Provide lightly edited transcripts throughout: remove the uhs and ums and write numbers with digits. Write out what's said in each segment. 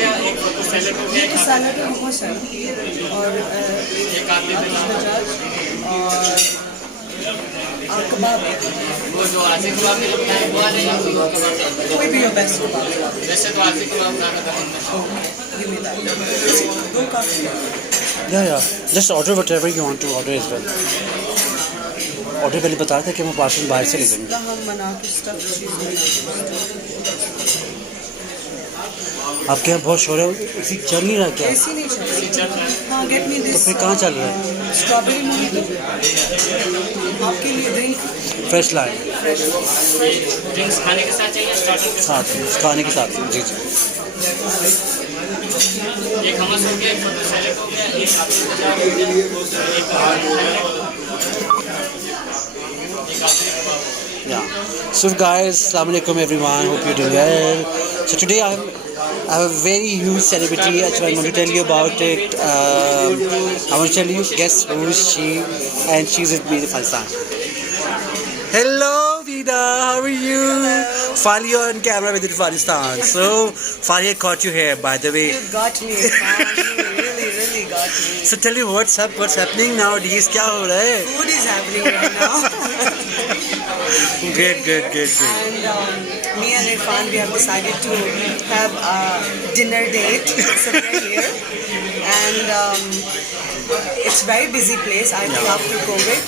गया, एक photo salad हो गया, ये तो सैलड है, मोमो सैलड और एक आदमी आतिश बजाज और कबाब वो जो आजी कबाब के लोग खाए वो वाले या कोई और कबाब? कोई भी हो बेस्ट कबाब वैसे तो आजी कबाब ज़्यादा पसंद है। दो काफ़ी है। Yeah. Just order whatever you want to order as well. Order पहले बताया था कि हम पार्सल बाहर से ले लेंगे। इसका हम बना के स्टफ चीज़ आपके यहाँ बहुत शोर है, इसी चल नहीं रहा क्या? ऐसी नहीं चल रही। हाँ गेट मी तो दिस फिर कहाँ चल रहा है? स्ट्रॉबेरी मोहितो आपके लिए ड्रिंक फ्रेश लाए फ्रेश ड्रिंक्स खाने के साथ चाहिए, स्टार्टर के साथ खाने के साथ। जी जी। एक हमस हो गया, एक फोटो सैलेड हो गया, एक आजी कबाब हो गया, एक आजी कबाब। Yeah. So guys, Assalamu alaikum everyone. Hope you're doing well. So today I have a very huge celebrity. Actually, I'm going to tell you about it. I want to tell you, guess who is she? And she's with me in Pakistan. Hello, Vida. How are you? Finally on camera with Pakistan. So finally I caught you here. By the way. You got me, man. You really got me. So tell me what's up? What's happening nowadays? क्या हो रहा है? Food is happening right now. Great. And me and Irfan, we have decided to have a dinner date somewhere here. And it's very busy place. I think after COVID,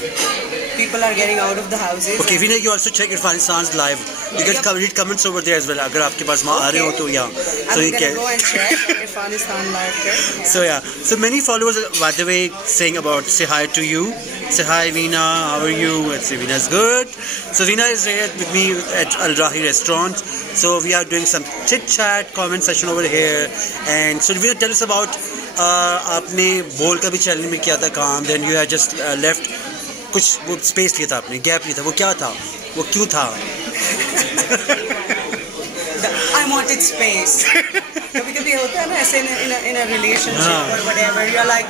people are getting out of the houses. Okay, Veena, you also check Irfan's live. You can read comments over there as well. अगर आपके पास वहाँ आ रहे हो तो yeah. So I'm you gonna can. go and check Irfanistan live here. So yeah. So many followers, by the way, saying about say hi to you. Say hi, Veena. How are you? Let's say Veena's good. So Veena is here with me at Al Rahi restaurant. So we are doing some chit chat, comment session over here. And so Veena, tell us about आपने बोल का भी channel में किया था काम. Then you had just left. कुछ वो स्पेस लिया था आपने, गैप लिया था. वो क्या था? वो क्यों था? I wanted space. कभी-कभी होता है ना ऐसे in a relationship or whatever. You're like,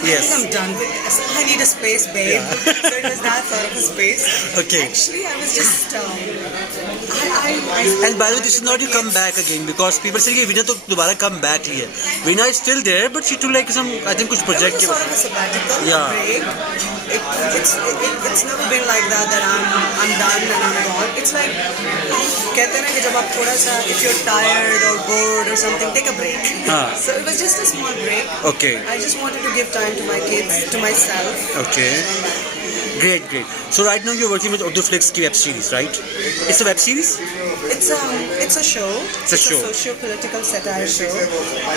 Yes. I'm done with this. I need a space, babe. Yeah. So it was that sort of a space. Okay. Actually, I was just. I And by the way, this is not you come back again because people say कि Veena तो दोबारा come back ही है. Veena is still there, but she took like some I think कुछ It project was के sort of a sabbatical Yeah. break. It's never been like that I'm done and I'm gone. It's like कहते हैं ना कि जब आप थोड़ा सा if you're tired or bored or something, take a break. हाँ. So it was just a small break. Okay. I just wanted to give time to my kids, to myself. Okay. Great. So right now you're working with Urdu Flix की web series, right? It's a web series? It's a show. It's a show. socio-political satire show.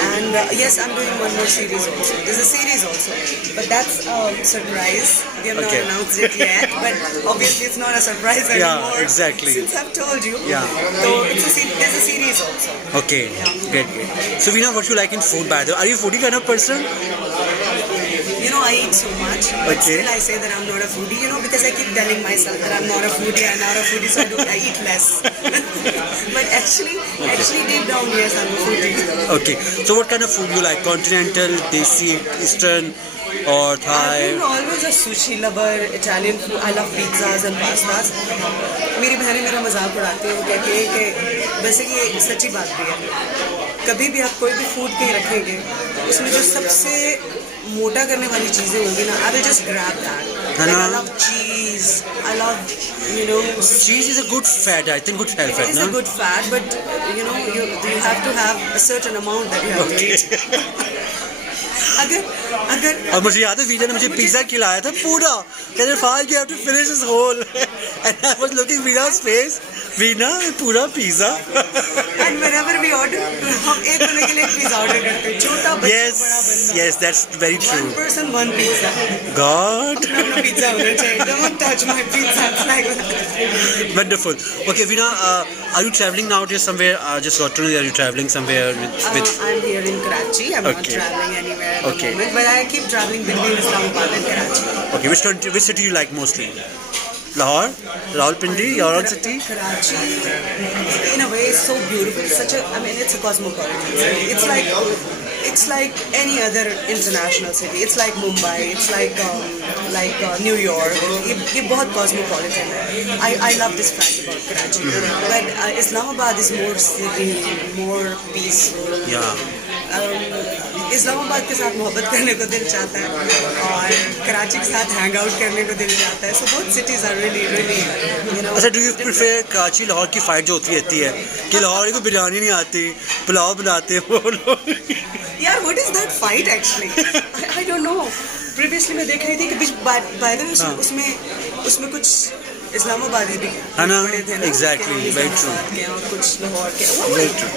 And yes, I'm doing one more series also. There's a series also, but that's a surprise. We have Okay. not announced it yet, but obviously it's not a surprise Yeah, anymore. exactly. Since I've told you. Yeah. So there's a series also. Okay. Great. So Veena, what you like in food by the way? Are you a foodie kind of person? You know, I eat so much, but Okay. still I say that I'm not a foodie. You know, because I keep telling myself that I'm not a foodie, so I eat less. But actually deep down, yes, I'm a foodie. Okay. So what kind of food you like? Continental, desi, Eastern, or I've Thai? been always a sushi lover, Italian food. I love pizzas and pastas. मेरी बहनें मेरा मजाक उड़ाती हैं, वो कहती है कि वैसे कि ये सच्ची बात भी है. कभी भी आप कोई भी फूड कहीं रखेंगे, उसमें जो सबसे मोटा करने वाली चीजें होंगी ना, I will just grab that. Like I love cheese. I love, you know. Cheese is a good fat. I think good fat. It is a good fat, but you know, you have to have a certain amount that you have to eat. अगर और मुझे याद है वीना ने मुझे pizza खिलाया था पूरा. कहते file you have to finish this whole and I was looking Veena's face. Veena पूरा pizza. And whenever we order, हम एक बंदे के लिए पिज्जा ऑर्डर करते हैं. छोटा बच्चा बड़ा बंदा. Yes, that's very One true. person, one pizza. God. अपना पिज्जा होना चाहिए. Don't touch my pizza. It's like that. Wonderful. Okay, Veena, are you traveling nowadays somewhere? Just got to know that you're traveling somewhere with I'm here in Karachi. I'm not Okay. traveling anywhere at Okay. the moment, but I keep traveling between Islamabad and Karachi. Okay, which city you like mostly? Lahore? Rawalpindi? Your own city? Karachi, in a way, is so beautiful. It's a cosmopolitan city. It's like it's like any other international city. It's like Mumbai. It's like New York. ये बहुत cosmopolitan है. I love this fact about Karachi. But Islamabad is more serene, more peaceful. Yeah. Islamabad के साथ मोहब्बत करने को दिल चाहता है और कराची के साथ हैंग आउट करने को दिल चाहता है. So both cities are really अच्छा, do you prefer Karachi Lahore की फाइट जो होती रहती है कि लाहौर को बिरयानी नहीं आती, पुलाव बनाते हैं वो लोग? यार what is that fight actually? I don't know. Previously मैं देख रही थी कि बाय द वे उसमें कुछ इस्लामाबादी भी है ना. पड़े थे ना. Exactly, very true. और कुछ लाहौर के. Very true.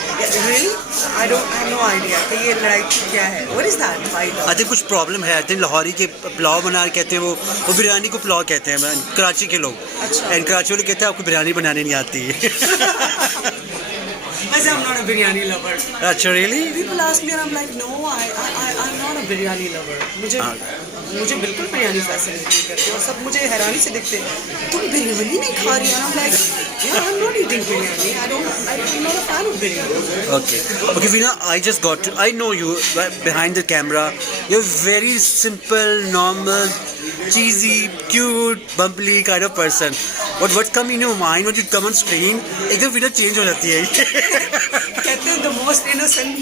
Really I have no idea कि ये लड़ाई क्या है. What is that fight? I think कुछ प्रॉब्लम है. आई थिंक लाहौरी के पुलाव बना कहते हैं, वो बिरयानी को पुलाव कहते हैं कराची के लोग. एंड कराची वाले कहते हैं आपको बिरयानी बनाने नहीं आती. I'm not a biryani lover. अच्छा, really? People ask me and I'm like, no, I'm not a biryani lover. मुझे बिल्कुल बिरयानी फैसिनेट नहीं करती और सब मुझे हैरानी से देखते हैं तुम बिरयानी नहीं खा रही हो. I'm like, yeah, I'm not eating biryani. I'm not a fan of biryani. Okay, Veena, I know you behind the camera. You're very simple, normal, cheesy, cute, bubbly kind of person. What's come in your mind when you come on screen? एकदम Veena change हो जाती है. कहते हैं the most innocent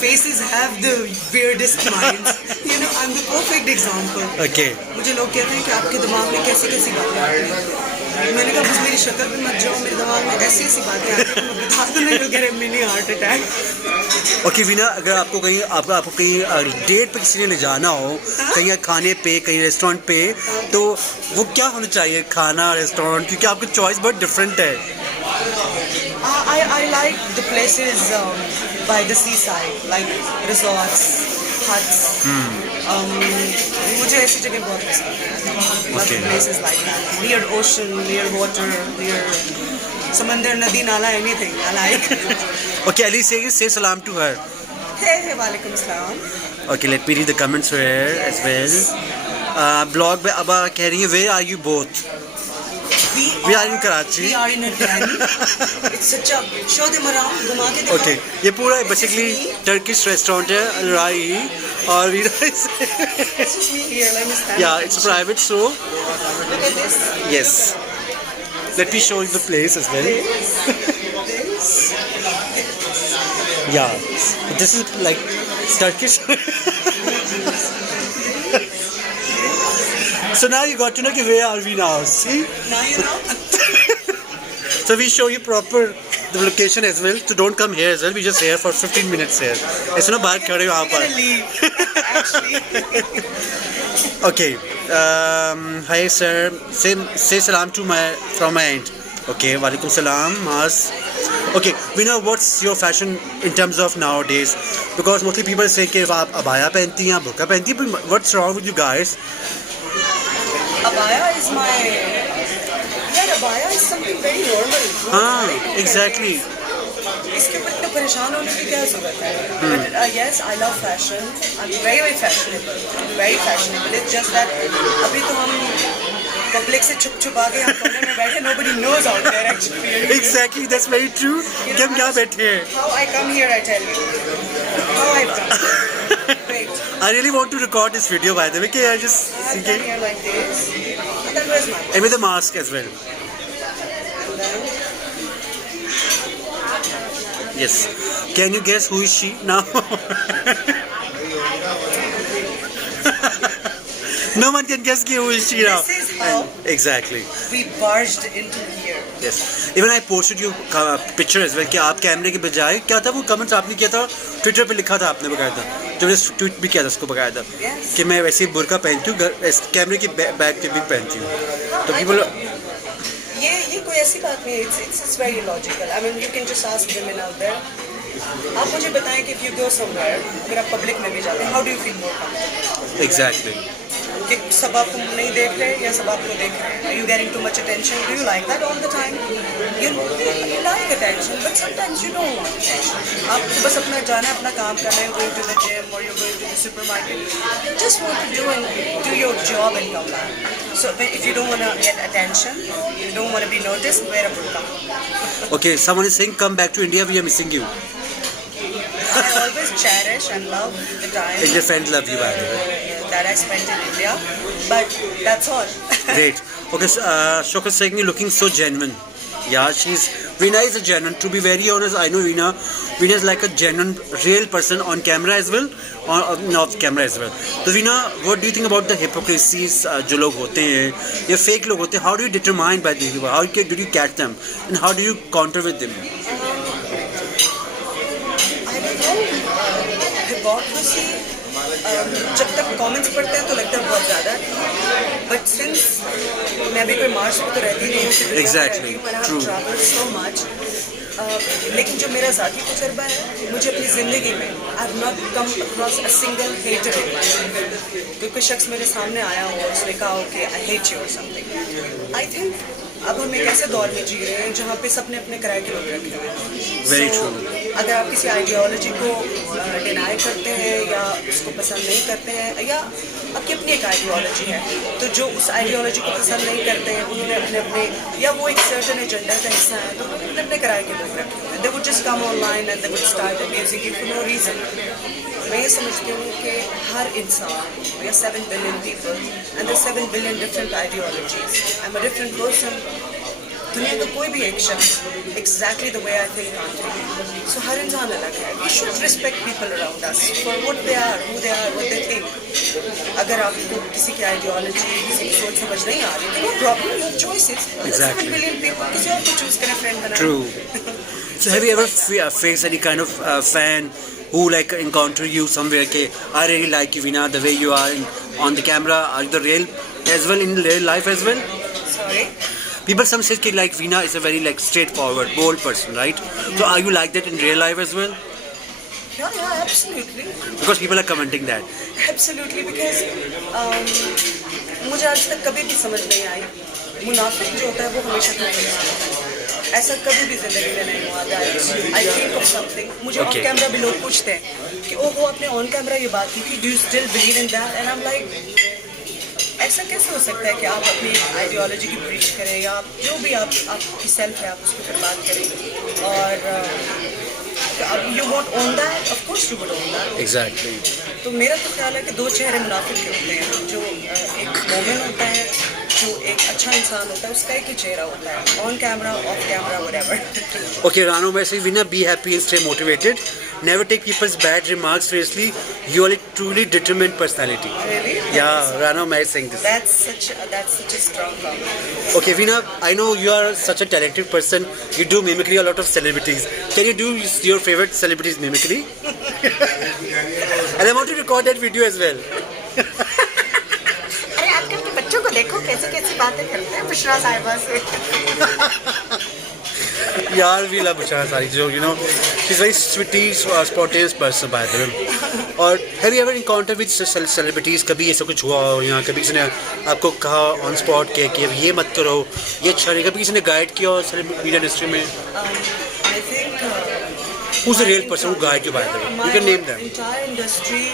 faces have the weirdest minds. You know, I'm the perfect example. Okay. मुझे लोग कहते हैं कि आपके दिमाग में कैसी बातें आती हैं. मैंने कहा बस मेरी शक्ल पे मत जाओ, मेरे दिमाग में ऐसी बातें आती हैं मैं बता तो नहीं लग रहा mini heart attack. Okay Veena, अगर आपको कहीं डेट पे किसी ने ले जाना हो, कहीं खाने पे, कहीं रेस्टोरेंट पे, तो वो क्या होना चाहिए, खाना, रेस्टोरेंट? क्योंकि आपकी चॉइस बहुत डिफरेंट है. I like the places by the seaside, like resorts, huts. मुझे ऐसी जगह बहुत पसंद है. Okay. Places like that, near ocean, near water, near समंदर, नदी, नाला, anything I like. Okay, Ali, say salam to her. Hey, walaikum salam. Okay, let me read the comments here as well. Blog पे अबा कह रही है, where are you both? We are in Karachi. We are in a Delhi. It's such a show them around. घुमा के दिखाओ. Okay, ये पूरा basically Turkish restaurant है, Al Rai, और Veena is This is me here. Let me stand. yeah, it's a private show. Look at this. Yes. Let me show you the place as well. This. Yeah, this is like Turkish. So now you got to know where are we now. See? Now you know. So we show you proper the location as well. So don't come here as well. We just here for 15 minutes here. ऐसे ना बाहर खड़े हो आप. I'm gonna leave. Actually. Okay. Hi sir. Say salam to from my end. Okay. Walaikum salam. Mas. Okay. We know what's your fashion in terms of nowadays, because mostly people say कि आप abaya पहनती हैं, burqa पहनती हैं. But what's wrong with you guys? Abaya is my. Yeah, abaya is something very normal. हाँ, exactly. इसके ऊपर इतना परेशान होने की क्या जरूरत है? But yes, I love fashion. I'm very fashionable. Very fashionable. It's just that अभी तो हम पब्लिक से छुपा के हम कोने में बैठे. Nobody knows out there actually. Exactly, that's very true. कि हम यहाँ बैठे हैं. How I come here, I tell you. How I've come. Wait. I really want to record this video by the way. I just I've come thinking, here like this. And then where's my mask? and with the mask as well. And then Yes. Can you guess who is she now? No one can guess who is she now. this is how Exactly. we barged into here. Yes. Even I posted you picture as well कि आप कैमरे के बजाय क्या था वो comments आपने किया था, Twitter पे लिखा था आपने बकायदा, जो मैंने ट्वीट भी किया था उसको बकायदा Yes. कि मैं वैसे ही बुर्का पहनती हूँ, कैमरे की बैग के भी पहनती हूँ. तो people ये कोई ऐसी बात नहीं है. It's very logical. I mean, you can just ask women out there. आप मुझे बताएं कि if you go somewhere, अगर आप पब्लिक में भी जाते हैं, how do you feel more comfortable? exactly. कि सब आपको नहीं देख रहे हैं या सब आपको देख रहे हैं? Are you getting too much attention? Do you like that all the time? You like attention, but sometimes you don't want attention. आपको बस अपना जाना है, अपना काम करना है, going to the gym or you're going to the supermarket. You just want to do your job and come back. So if you don't want to get attention, you don't want to be noticed, wear a burqa. Okay, someone is saying come back to India, we are missing you. I always just cherish and love the time And your friends love you, by the way. that I spent in India. But that's all. Great. Okay, so, Shaukat Shaikh looking so genuine. Yeah, Veena is a genuine. To be very honest, I know Veena is like a genuine, real person on camera as well, on off camera as well. So Veena, what do you think about the hypocrisies जो लोग होते हैं या fake लोग होते हैं? How do you determine by these people? How do you catch them? And how do you counter with them? I don't know. Hypocrisy. जब तक कमेंट्स पढ़ते हैं तो लगता है बहुत ज़्यादा, बट सिंस मैं भी कोई मार्च में तो रहती नहीं हूँ, Exactly. True. Travel so much, लेकिन जो मेरा ज़ाती तजुर्बा है, मुझे अपनी ज़िंदगी में I have not come across a single hater in my life. कोई शख्स मेरे सामने आया हो, उसने कहा हो कि आई हेट यू और समथिंग. आई थिंक अब हम एक ऐसे दौर में जी रहे हैं जहाँ पे सबने अपने किराए के लोग रखे हुए हैं. Very So, true. अगर आप किसी आइडियोलॉजी को डिनाई करते हैं या उसको पसंद नहीं करते हैं, या आपकी अपनी एक आइडियोलॉजी है, तो जो उस आइडियोलॉजी को पसंद नहीं करते हैं उन्होंने अपने अपने, या वो एक सर्टन एजेंडा का हिस्सा है, तो उन्होंने अपने अपने किराए के लोग रखे हुए हैं. They would just come online and they would start abusing you for no reason. मैं ये समझती हूँ कि हर इंसान, we are 7 billion people and there are 7 billion different ideologies. I'm a different person. दुनिया का कोई भी एक शख्स exactly the way I think can't think. So हर इंसान अलग है. We should respect people around us for what they are, who they are, what they think. अगर आपको किसी की ideology, किसी की सोच समझ नहीं आ रही, तो no problem, you have choices. Exactly. 7 billion people, किसी और को choose करें friend बनाएं. True. So have you ever faced any kind of fan who like encounter you somewhere? Okay, I really like you, Veena, the way you are on the camera. Are you the real as well in real life as well? Sorry. People some say कि like Veena is a very like straightforward, bold person, right? So are you like that in real life as well? Yeah, absolutely. Because people are commenting that. Absolutely, because मुझे आज तक कभी भी समझ नहीं आई, मुनाफिक जो होता है वो हमेशा तो नहीं होता. ऐसा कभी भी जिंदगी में नहीं हुआ. I think of something. मुझे ऑन Okay. कैमरा भी लोग पूछते हैं कि ओहो आपने ऑन कैमरा ये बात की थी, do you still believe in that? And I am like, ऐसा कैसे हो सकता है कि आप अपनी आइडियोलॉजी की प्रीच करें, या आप जो भी आपकी सेल्फ है आप उसके ऊपर बात करें, और अब you want own that, of course you would own that. Exactly. तो मेरा तो ख्याल है कि दो चेहरे मुनाफिक के होते हैं. जो एक मोमिन होता है, जो एक अच्छा इंसान होता है, उसका एक ही चेहरा होता है, on camera, of camera, whatever. Okay, Rano, I say Veena, be happy and stay motivated. Never take people's bad remarks seriously. You are a truly determined personality. Really? Yeah, Rano, I'm saying this. That's such a strong compliment. Okay, Veena, I know you are such a talented person. You do mimicry a lot of celebrities. Can you do your favorite celebrities mimicry? And I want to record that video as well. अरे आजकल के बच्चों को देखो कैसे कैसी बातें करते हैं बुशरा साहिबा से. यार, we love Bushra Sari. You know, she's very sweetie, spontaneous person by the way. और have you ever encountered with celebrities? कभी ऐसा कुछ हुआ हो, या कभी किसी ने आपको कहा on spot कि ये मत करो, ये अच्छा नहीं, कभी किसी ने गाइड किया हो मीडिया इंडस्ट्री में? I think Who's the real person who guide you by the way? You can name them. Entire industry.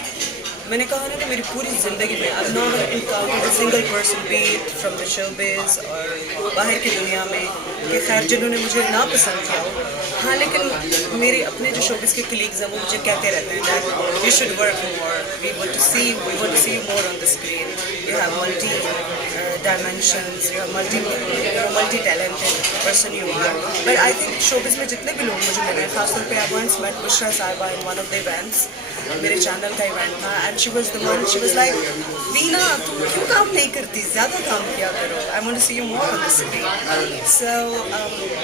मैंने कहा ना कि मेरी पूरी ज़िंदगी में I've never encountered a single person, be it from the showbiz और बाहर की दुनिया में, कि खैर जिन्होंने मुझे ना पसंद किया हो. हाँ, लेकिन मेरे अपने जो शोबिस के कलीग्स हैं वो मुझे कहते रहते हैं that you should work more, we want to see you more on the screen, you have multi dimensions, you're a multi-talented person you are. But I think showbiz में जितने भी लोग मुझे मिले, खासतौर पे I once met Bushra Sahiba in one of the events, मेरे channel का इवेंट था, and she was the one, she was like, Veena, तुम क्यों काम नहीं करती, ज़्यादा काम किया करो, I want to see you more on the screen. So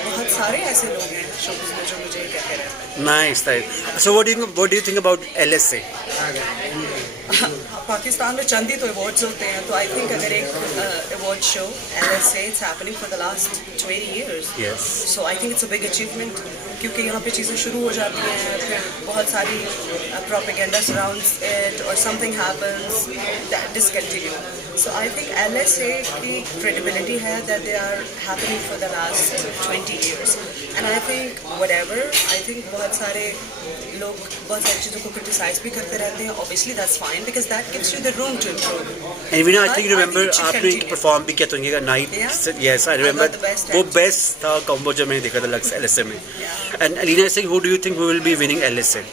बहुत सारे ऐसे लोग हैं शोबिज में जो मुझे कहते रहते हैं. Nice, nice. So what do you think about LSA? Pakistan में चंद ही तो अवार्ड्स होते हैं, तो आई थिंक अगर एक award show LSA it's happening for the last 20 years. Yes. So I think it's a big achievement, क्योंकि यहाँ पे चीज़ें शुरू हो जाती हैं, फिर बहुत सारी प्रोपेगेंडा सराउंड्स इट, और something happens that discontinue. So I think LSA की क्रेडिबिलिटी है that they are happening for the last 20 years. And I think whatever, I think बहुत सारे लोग बहुत सारी चीज़ों को क्रिटिसाइज भी करते रहते हैं. Obviously that's fine, because that gives you the room to improve. And Veena, I think you remember आपने एक परफॉर्म भी किया था उनका नाइट. Yes, I remember. वो बेस्ट था कॉम्बो जो मैंने देखा था लक्स LSA में. And Alina is saying, who do you think who will be winning LSA?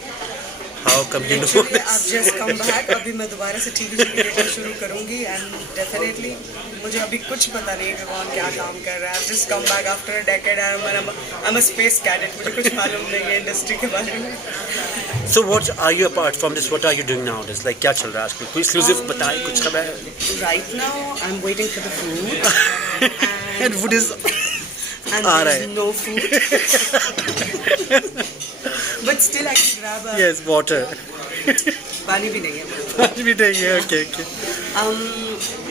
How come you know Actually, this? I've just come back. अभी मैं दोबारा से टीवी देखना शुरू करूँगी and definitely मुझे अभी कुछ पता नहीं है कि कौन क्या काम कर रहा है. I've just come back after a decade and I'm a space cadet. मुझे कुछ मालूम नहीं है इंडस्ट्री के बारे में. So what are you apart from this? What are you doing nowadays? Like क्या चल रहा है आजकल? कोई exclusive बताएं कुछ खबर? Right now, I'm waiting for the food. And food is And आ रहा there's है. no food. But still I can grab a yes water. पानी भी नहीं है. We take it. Okay, okay.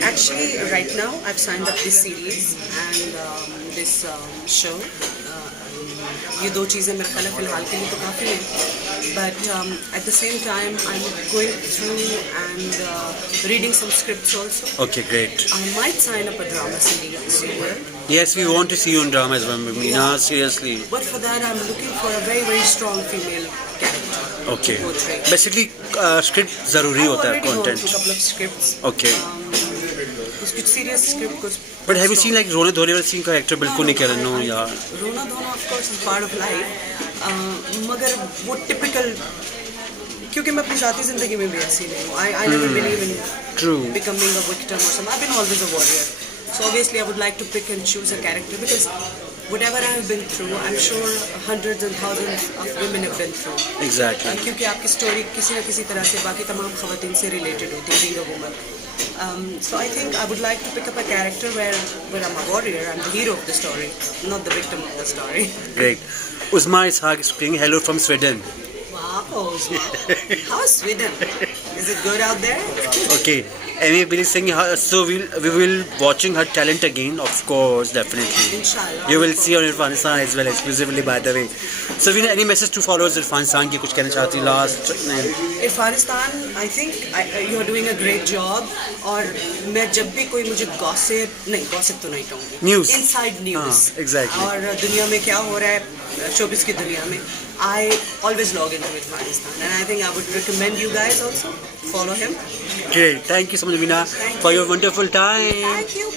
Actually, right now I've signed up this series and this show. ये दो चीज़ें मेरे ख्याल है फ़िलहाल के लिए तो काफ़ी हैं. But at the same time, I'm going through and reading some scripts also. Okay, great. I might sign up a drama serial. Yes, we want to see you in drama as well, Meena. Seriously. But for that, I'm looking for a very, very strong female character. Okay. To portray. Basically, script ज़रूरी I've होता है already gone content. through a couple of scripts. Okay. कुछ serious script, कुछ. But have you seen like रोने धोने वाले scene का actor बिल्कुल नहीं कह रहे no यार. रोना धोना of course is part of life. मगर वो typical क्योंकि मैं अपनी ज़ाती ज़िंदगी में भी ऐसी नहीं हूँ. I never believe in True. becoming a victim or something. I've been always a warrior. So obviously I would like to pick and choose a character because whatever I have been through, I'm sure hundreds and thousands of women have been through. Exactly. क्योंकि आपकी story किसी न किसी तरह से बाकी तमाम ख़वातीन से रिलेटेड होती है, being a woman. So I think I would like to pick up a character where I'm a warrior, I'm the hero of the story, not the victim of the story. Great. Uzma Ishaq is saying hello from Sweden. Wow, how is Sweden? Is it good out there? Okay. Amy Bill is saying so we will watching her talent again, of course, definitely. Inshallah. You will see on Irfan Khan as well, exclusively by the way. So we any message to followers Irfan Khan की कुछ कहना चाहती last? Afghanistan, I think you're doing a great job. और मैं जब भी कोई मुझे gossip तो नहीं कहूँगी. News. Inside news. Exactly. और दुनिया में क्या हो रहा है, शोबिस की दुनिया में. I always log into Afghanistan, and I think I would recommend you guys also follow him. Great. Thank you so much, Meena, for your wonderful time. Thank you.